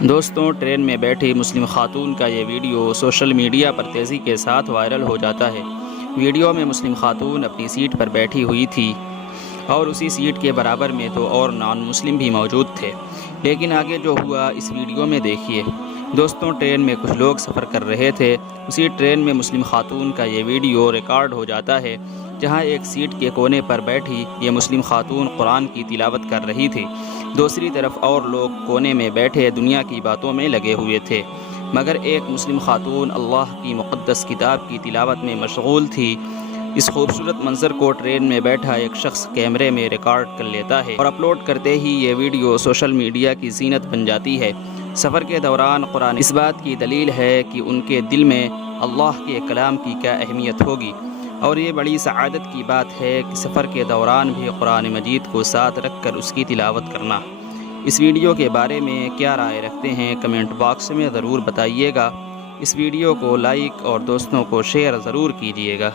دوستوں، ٹرین میں بیٹھی مسلم خاتون کا یہ ویڈیو سوشل میڈیا پر تیزی کے ساتھ وائرل ہو جاتا ہے۔ ویڈیو میں مسلم خاتون اپنی سیٹ پر بیٹھی ہوئی تھی اور اسی سیٹ کے برابر میں دو اور نان مسلم بھی موجود تھے، لیکن آگے جو ہوا اس ویڈیو میں دیکھیے۔ دوستوں، ٹرین میں کچھ لوگ سفر کر رہے تھے۔ اسی ٹرین میں مسلم خاتون کا یہ ویڈیو ریکارڈ ہو جاتا ہے، جہاں ایک سیٹ کے کونے پر بیٹھی یہ مسلم خاتون قرآن کی تلاوت کر رہی تھی۔ دوسری طرف اور لوگ کونے میں بیٹھے دنیا کی باتوں میں لگے ہوئے تھے، مگر ایک مسلم خاتون اللہ کی مقدس کتاب کی تلاوت میں مشغول تھی۔ اس خوبصورت منظر کو ٹرین میں بیٹھا ایک شخص کیمرے میں ریکارڈ کر لیتا ہے اور اپلوڈ کرتے ہی یہ ویڈیو سوشل میڈیا کی زینت بن جاتی ہے۔ سفر کے دوران قرآن اس بات کی دلیل ہے کہ ان کے دل میں اللہ کے کلام کی کیا اہمیت ہوگی، اور یہ بڑی سعادت کی بات ہے کہ سفر کے دوران بھی قرآن مجید کو ساتھ رکھ کر اس کی تلاوت کرنا۔ اس ویڈیو کے بارے میں کیا رائے رکھتے ہیں کمنٹ باکس میں ضرور بتائیے گا۔ اس ویڈیو کو لائک اور دوستوں کو شیئر ضرور کیجیے گا۔